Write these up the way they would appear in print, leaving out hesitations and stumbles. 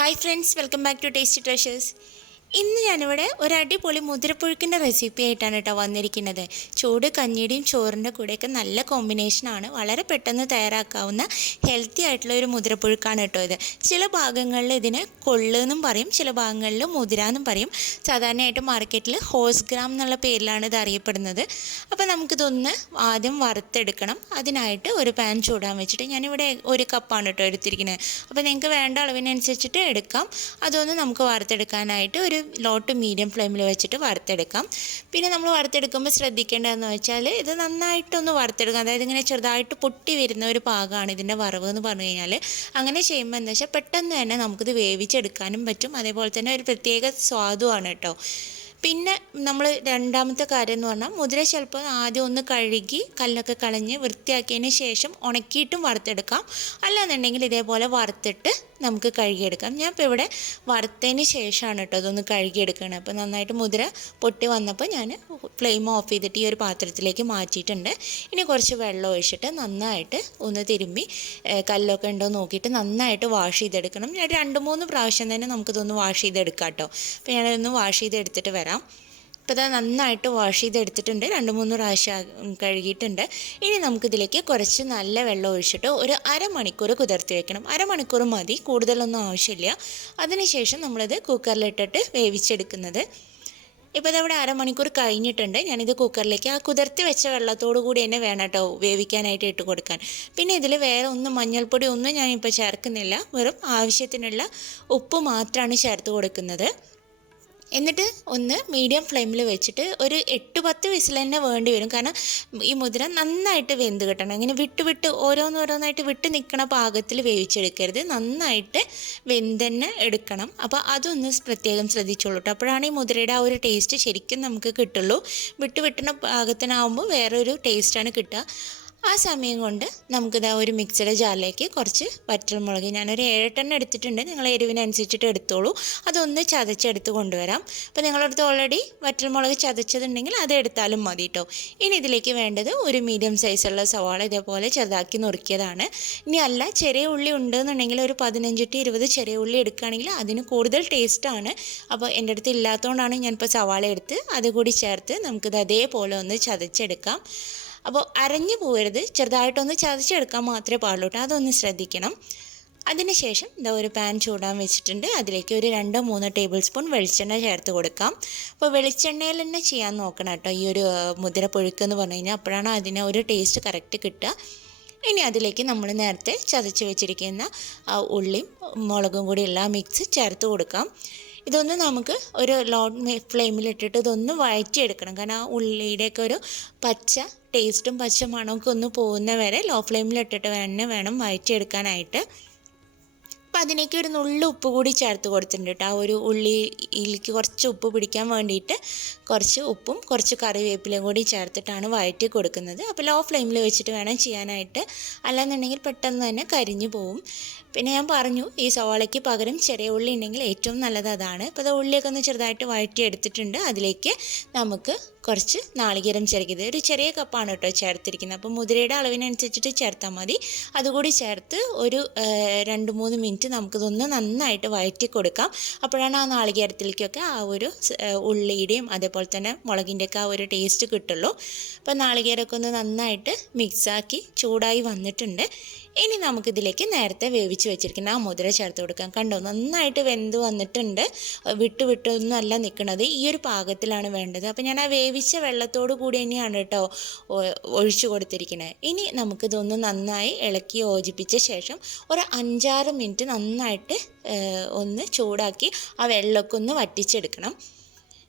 Hi friends, welcome back to tasty treasures. ഇന്ന് ഞാനിവിടെ ഒരു അടിപൊളി മുതിരപ്പുഴുക്കിൻ്റെ റെസിപ്പി ആയിട്ടാണ് കേട്ടോ വന്നിരിക്കുന്നത്. ചൂട് കഞ്ഞിയുടെയും ചോറിൻ്റെ കൂടെയൊക്കെ നല്ല കോമ്പിനേഷനാണ്. വളരെ പെട്ടെന്ന് തയ്യാറാക്കാവുന്ന ഹെൽത്തി ആയിട്ടുള്ള ഒരു മുതിരപ്പുഴുക്കാണ് കേട്ടോ ഇത്. ചില ഭാഗങ്ങളിൽ ഇതിന് കൊള്ളുന്നും പറയും, ചില ഭാഗങ്ങളിൽ മുതിര എന്നും പറയും. സാധാരണയായിട്ട് മാർക്കറ്റിൽ ഹോഴ്സ് ഗ്രാം എന്നുള്ള പേരിലാണ് ഇത് അറിയപ്പെടുന്നത്. അപ്പോൾ നമുക്കിതൊന്ന് ആദ്യം വറുത്തെടുക്കണം. അതിനായിട്ട് ഒരു പാൻ ചൂടാൻ വെച്ചിട്ട് ഞാനിവിടെ ഒരു കപ്പാണ് കേട്ടോ എടുത്തിരിക്കുന്നത്. അപ്പോൾ നിങ്ങൾക്ക് വേണ്ട അളവിനനുസരിച്ചിട്ട് എടുക്കാം. അതൊന്ന് നമുക്ക് വറുത്തെടുക്കാനായിട്ട് ഒരു ലോ ടു മീഡിയം ഫ്ലെയിമിൽ വെച്ചിട്ട് വറുത്തെടുക്കാം. പിന്നെ നമ്മൾ വറുത്തെടുക്കുമ്പോൾ ശ്രദ്ധിക്കേണ്ടതെന്ന് വെച്ചാൽ ഇത് നന്നായിട്ടൊന്ന് വറുത്തെടുക്കാം. അതായത് ഇങ്ങനെ ചെറുതായിട്ട് പൊട്ടി വരുന്ന ഒരു പാകമാണ് ഇതിൻ്റെ വറവ് എന്ന് പറഞ്ഞു കഴിഞ്ഞാൽ. അങ്ങനെ ചെയ്യുമ്പോൾ എന്താ വെച്ചാൽ പെട്ടെന്ന് തന്നെ നമുക്കിത് വേവിച്ചെടുക്കാനും പറ്റും. അതേപോലെ തന്നെ ഒരു പ്രത്യേക സ്വാദുമാണ് കേട്ടോ. പിന്നെ നമ്മൾ രണ്ടാമത്തെ കാര്യം എന്ന് പറഞ്ഞാൽ മുതിര ചിലപ്പോൾ ആദ്യം ഒന്ന് കഴുകി കല്ലൊക്കെ കളഞ്ഞ് വൃത്തിയാക്കിയതിന് ശേഷം ഉണക്കിയിട്ടും വറുത്തെടുക്കാം. അല്ലാന്നുണ്ടെങ്കിൽ ഇതേപോലെ വറുത്തിട്ട് നമുക്ക് കഴുകിയെടുക്കാം. ഞാൻ ഇപ്പോൾ ഇവിടെ വറുത്തതിന് ശേഷമാണ് കേട്ടോ അതൊന്ന് കഴുകിയെടുക്കണം. അപ്പോൾ നന്നായിട്ട് മുതിര പൊട്ടി വന്നപ്പോൾ ഞാൻ ഫ്ലെയിം ഓഫ് ചെയ്തിട്ട് ഈ ഒരു പാത്രത്തിലേക്ക് മാറ്റിയിട്ടുണ്ട്. ഇനി കുറച്ച് വെള്ളം ഒഴിച്ചിട്ട് നന്നായിട്ട് ഒന്ന് തിരുമ്പി കല്ലൊക്കെ ഉണ്ടോ നോക്കിയിട്ട് നന്നായിട്ട് വാഷ് ചെയ്തെടുക്കണം. ഞാൻ 2-3 പ്രാവശ്യം തന്നെ നമുക്കിതൊന്ന് വാഷ് ചെയ്തെടുക്കാം കേട്ടോ. അപ്പോൾ ഞാനതൊന്ന് വാഷ് ചെയ്തെടുത്തിട്ട് വരാം. ഇപ്പോൾ ഇത് നന്നായിട്ട് വാഷ് ചെയ്തെടുത്തിട്ടുണ്ട്. 2-3 പ്രാവശ്യം കഴുകിയിട്ടുണ്ട്. ഇനി നമുക്കിതിലേക്ക് കുറച്ച് നല്ല വെള്ളം ഒഴിച്ചിട്ട് ഒരു അരമണിക്കൂർ കുതിർത്തി വെക്കണം. അരമണിക്കൂർ മതി, കൂടുതലൊന്നും ആവശ്യമില്ല. അതിനുശേഷം നമ്മളിത് കുക്കറിലിട്ടിട്ട് വേവിച്ചെടുക്കുന്നത്. ഇപ്പോൾ ഇതവിടെ അരമണിക്കൂർ കഴിഞ്ഞിട്ടുണ്ട്. ഞാനിത് കുക്കറിലേക്ക് ആ കുതിർത്തി വെച്ച വെള്ളത്തോടു കൂടി തന്നെ വേണം കേട്ടോ വേവിക്കാനായിട്ട് ഇട്ട് കൊടുക്കാൻ. പിന്നെ ഇതിൽ വേറെ ഒന്നും മഞ്ഞൾപ്പൊടി ഒന്നും ഞാനിപ്പോൾ ചേർക്കുന്നില്ല. വെറും ആവശ്യത്തിനുള്ള ഉപ്പ് മാത്രമാണ് ചേർത്ത് കൊടുക്കുന്നത്. എന്നിട്ട് ഒന്ന് മീഡിയം ഫ്ലെയിമിൽ വെച്ചിട്ട് ഒരു 8-10 വിസിൽ തന്നെ വേണ്ടി വരും. കാരണം ഈ മുതിര നന്നായിട്ട് വെന്ത് കിട്ടണം. അങ്ങനെ വിട്ട് ഓരോന്നോരോന്നായിട്ട് വിട്ട് നിൽക്കണ പാകത്തിൽ വേവിച്ചെടുക്കരുത്. നന്നായിട്ട് വെന്ത് തന്നെ എടുക്കണം. അപ്പോൾ അതൊന്ന് പ്രത്യേകം ശ്രദ്ധിച്ചോളൂ കേട്ടോ. അപ്പോഴാണ് ഈ മുതിരയുടെ ആ ഒരു ടേസ്റ്റ് ശരിക്കും നമുക്ക് കിട്ടുള്ളൂ. വിട്ടുന്ന പാകത്തിനാവുമ്പോൾ വേറൊരു ടേസ്റ്റാണ് കിട്ടുക. ആ സമയം കൊണ്ട് നമുക്കിത് ഒരു മിക്സിയുടെ ജാറിലേക്ക് കുറച്ച് വറ്റൽമുളക്, ഞാനൊരു 7-8 എടുത്തിട്ടുണ്ട്. നിങ്ങൾ എരിവിനനുസരിച്ചിട്ട് എടുത്തോളൂ. അതൊന്ന് ചതച്ചെടുത്ത് കൊണ്ടുവരാം. അപ്പോൾ നിങ്ങളടുത്ത് ഓൾറെഡി വറ്റൽമുളക് ചതച്ചതുണ്ടെങ്കിൽ അത് എടുത്താലും മതി കേട്ടോ. ഇനി ഇതിലേക്ക് വേണ്ടത് ഒരു മീഡിയം സൈസുള്ള സവാള ഇതേപോലെ ചെറുതാക്കി നുറുക്കിയതാണ്. ഇനി അല്ല ചെറിയ ഉള്ളി ഉണ്ടെന്നുണ്ടെങ്കിൽ ഒരു 15-20 ചെറിയ ഉള്ളി എടുക്കുകയാണെങ്കിൽ അതിന് കൂടുതൽ ടേസ്റ്റാണ്. അപ്പോൾ എൻ്റെ അടുത്ത് ഇല്ലാത്തതുകൊണ്ടാണ് ഞാനിപ്പോൾ സവാള എടുത്ത് അതുകൂടി ചേർത്ത് നമുക്കിത് അതേപോലെ ഒന്ന് ചതച്ചെടുക്കാം. അപ്പോൾ അരഞ്ഞു പോകരുത്, ചെറുതായിട്ടൊന്ന് ചതച്ചെടുക്കാൻ മാത്രമേ പാടുള്ളൂ കേട്ടോ. അതൊന്ന് ശ്രദ്ധിക്കണം. അതിനുശേഷം ഇതാ ഒരു പാൻ ചൂടാൻ വെച്ചിട്ടുണ്ട്. അതിലേക്ക് ഒരു 2-3 ടേബിൾ സ്പൂൺ വെളിച്ചെണ്ണ ചേർത്ത് കൊടുക്കാം. അപ്പോൾ വെളിച്ചെണ്ണയിൽ തന്നെ ചെയ്യാൻ നോക്കണം കേട്ടോ ഈ ഒരു മുതിര പുഴുക്ക് എന്ന് പറഞ്ഞു കഴിഞ്ഞാൽ. അപ്പോഴാണ് അതിന് ഒരു ടേസ്റ്റ് കറക്റ്റ് കിട്ടുക. ഇനി അതിലേക്ക് നമ്മൾ നേരത്തെ ചതച്ച് വെച്ചിരിക്കുന്ന ഉള്ളിയും മുളകും കൂടി എല്ലാം മിക്സ് ചേർത്ത് കൊടുക്കാം. ഇതൊന്ന് നമുക്ക് ഒരു ലോ ഫ്ലെയിമിലിട്ടിട്ട് ഇതൊന്ന് വഴറ്റിയെടുക്കണം. കാരണം ആ ഉള്ളിയുടെയൊക്കെ ഒരു പച്ച ടേസ്റ്റും പച്ച മണമൊക്കെ ഒന്ന് പോകുന്ന വരെ ലോ ഫ്ലെയിമിലിട്ടിട്ട് തന്നെ വേണം വഴറ്റിയെടുക്കാനായിട്ട്. അപ്പോൾ അതിലേക്ക് ഒരു നുള്ളു ഉപ്പ് കൂടി ചേർത്ത് കൊടുത്തിട്ടുണ്ട് കേട്ടോ. ആ ഒരു ഉള്ളിയിലേക്ക് കുറച്ച് ഉപ്പ് പിടിക്കാൻ വേണ്ടിയിട്ട് കുറച്ച് ഉപ്പും കുറച്ച് കറിവേപ്പിലയും കൂടി ചേർത്തിട്ടാണ് വഴറ്റി കൊടുക്കുന്നത്. അപ്പോൾ ലോ ഫ്ലെയിമിൽ വെച്ചിട്ട് വേണം ചെയ്യാനായിട്ട്, അല്ലാന്നുണ്ടെങ്കിൽ പെട്ടെന്ന് തന്നെ കരിഞ്ഞു പോവും. പിന്നെ ഞാൻ പറഞ്ഞു ഈ സവാളയ്ക്ക് പകരം ചെറിയ ഉള്ളി ഉണ്ടെങ്കിൽ ഏറ്റവും നല്ലത് അതാണ്. അപ്പോൾ അത് ഉള്ളിയൊക്കെ ഒന്ന് ചെറുതായിട്ട് വഴറ്റി എടുത്തിട്ടുണ്ട്. അതിലേക്ക് നമുക്ക് കുറച്ച് നാളികേരം ചേർക്കുന്നത് ഒരു ചെറിയ കപ്പാണ് കേട്ടോ ചേർത്തിരിക്കുന്നത്. അപ്പോൾ മുതിരയുടെ അളവിനനുസരിച്ചിട്ട് ചേർത്താൽ മതി. അതുകൂടി ചേർത്ത് ഒരു 2-3 മിനിറ്റ് നമുക്കിതൊന്ന് നന്നായിട്ട് വഴറ്റി കൊടുക്കാം. അപ്പോഴാണ് ആ നാളികേരത്തിലേക്കൊക്കെ ആ ഒരു ഉള്ളിയുടെയും അതേപോലെ തന്നെ മുളകിൻ്റെയൊക്കെ ആ ഒരു ടേസ്റ്റ് കിട്ടുള്ളൂ. അപ്പോൾ നാളികേരമൊക്കെ ഒന്ന് നന്നായിട്ട് മിക്സാക്കി ചൂടായി വന്നിട്ടുണ്ട്. ഇനി നമുക്കിതിലേക്ക് നേരത്തെ വേവിച്ച് വെച്ചിരിക്കുന്ന ആ മുതിര ചേർത്ത് കൊടുക്കാം. കണ്ടോ, നന്നായിട്ട് വെന്ത് വന്നിട്ടുണ്ട്. വിട്ടൊന്നും അല്ല നിൽക്കുന്നത്. ഈ ഒരു പാകത്തിലാണ് വേണ്ടത്. അപ്പോൾ ഞാൻ ആ വേവിച്ച വെള്ളത്തോട് കൂടി തന്നെയാണ് കേട്ടോ ഒഴിച്ചു കൊടുത്തിരിക്കുന്നത്. ഇനി നമുക്കിതൊന്ന് നന്നായി ഇളക്കി യോജിപ്പിച്ച ശേഷം ഒരു 5-6 മിനിറ്റ് നന്നായിട്ട് ഒന്ന് ചൂടാക്കി ആ വെള്ളമൊക്കെ ഒന്ന് വറ്റിച്ചെടുക്കണം.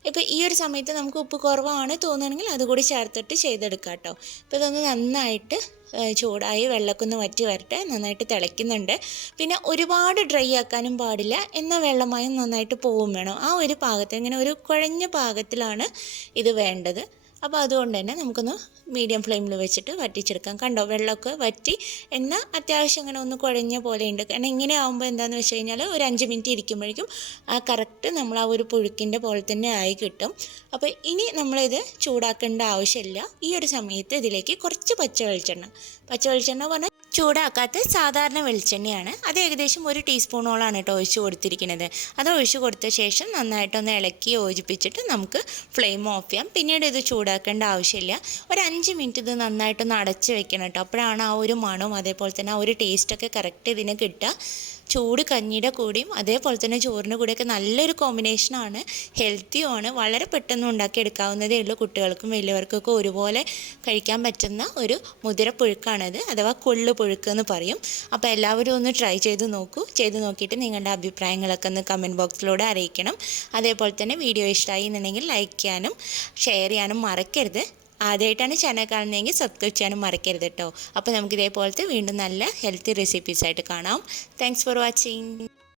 ഇപ്പോൾ ഈ ഒരു സമയത്ത് നമുക്ക് ഉപ്പ് കുറവാണ് തോന്നുകയാണെങ്കിൽ അതുകൂടി ചേർത്തിട്ട് ചെയ്തെടുക്കാം കേട്ടോ. അപ്പോൾ ഇതൊന്ന് നന്നായിട്ട് ചൂടായി വെള്ളമൊക്കെ ഒന്ന് വറ്റി വരട്ടെ. നന്നായിട്ട് തിളയ്ക്കുന്നുണ്ട്. പിന്നെ ഒരുപാട് ഡ്രൈ ആക്കാനും പാടില്ല, എന്നാൽ വെള്ളമയം നന്നായിട്ട് പോവും വേണം. ആ ഒരു പാകത്തിൽ ഇങ്ങനെ ഒരു കുഴഞ്ഞ പാകത്തിലാണ് ഇത് വേണ്ടത്. അപ്പോൾ അതുകൊണ്ട് തന്നെ നമുക്കൊന്ന് മീഡിയം ഫ്ലെയിമിൽ വെച്ചിട്ട് വറ്റിച്ചെടുക്കാം. കണ്ടോ, വെള്ളമൊക്കെ വറ്റി എന്നാൽ അത്യാവശ്യം ഇങ്ങനെ ഒന്ന് കുഴഞ്ഞ പോലെ ഉണ്ട്. കാരണം ഇങ്ങനെ ആകുമ്പോൾ എന്താണെന്ന് വെച്ച് കഴിഞ്ഞാൽ ഒരു 5 മിനിറ്റ് ഇരിക്കുമ്പോഴേക്കും ആ കറക്റ്റ് നമ്മൾ ആ ഒരു പുഴുക്കിൻ്റെ പോലെ തന്നെ ആയി കിട്ടും. അപ്പോൾ ഇനി നമ്മളിത് ചൂടാക്കേണ്ട ആവശ്യമില്ല. ഈ ഒരു സമയത്ത് ഇതിലേക്ക് കുറച്ച് പച്ച വെളിച്ചെണ്ണ പറഞ്ഞാൽ ചൂടാക്കാത്ത സാധാരണ വെളിച്ചെണ്ണയാണ്. അത് ഏകദേശം 1 ടീസ്പൂണോളാണ് കേട്ടോ ഒഴിച്ച് കൊടുത്തിരിക്കുന്നത്. അത് ഒഴിച്ച് കൊടുത്ത ശേഷം നന്നായിട്ടൊന്ന് ഇളക്കി യോജിപ്പിച്ചിട്ട് നമുക്ക് ഫ്ലെയിം ഓഫ് ചെയ്യാം. പിന്നീട് ഇത് ചൂടാക്കേണ്ട ആവശ്യമില്ല. ഒരു 5 മിനിറ്റ് ഇത് നന്നായിട്ടൊന്ന് അടച്ച് വെക്കണം കേട്ടോ. അപ്പോഴാണ് ആ ഒരു മണവും അതേപോലെ തന്നെ ആ ഒരു ടേസ്റ്റൊക്കെ കറക്റ്റ് ഇതിന് കിട്ടുക. ചൂട് കഞ്ഞിയുടെ കൂടെയും അതേപോലെ തന്നെ ചോറിൻ്റെ കൂടെയൊക്കെ നല്ലൊരു കോമ്പിനേഷനാണ്. ഹെൽത്തിയുമാണ്. വളരെ പെട്ടെന്ന് ഉണ്ടാക്കിയെടുക്കാവുന്നതേ ഉള്ളൂ. കുട്ടികൾക്കും വലിയവർക്കൊക്കെ ഒരുപോലെ കഴിക്കാൻ പറ്റുന്ന ഒരു മുതിരപ്പുഴുക്കാണത്, അഥവാ കൊള്ളു പുഴുക്ക് എന്ന് പറയും. അപ്പോൾ എല്ലാവരും ഒന്ന് ട്രൈ ചെയ്ത് നോക്കൂ. ചെയ്ത് നോക്കിയിട്ട് നിങ്ങളുടെ അഭിപ്രായങ്ങളൊക്കെ ഒന്ന് കമൻറ്റ് ബോക്സിലൂടെ അറിയിക്കണം. അതേപോലെ തന്നെ വീഡിയോ ഇഷ്ടമായി എന്നുണ്ടെങ്കിൽ ലൈക്ക് ചെയ്യാനും ഷെയർ ചെയ്യാനും മറക്കരുത്. ആദ്യമായിട്ടാണ് ചാനൽ കാണുന്നതെങ്കിൽ സബ്സ്ക്രൈബ് ചെയ്യാനും മറക്കരുത് കേട്ടോ. അപ്പോൾ നമുക്ക് ഇതേപോലത്തെ വീണ്ടും നല്ല ഹെൽത്തി റെസിപ്പീസായിട്ട് കാണാം. Thanks for watching.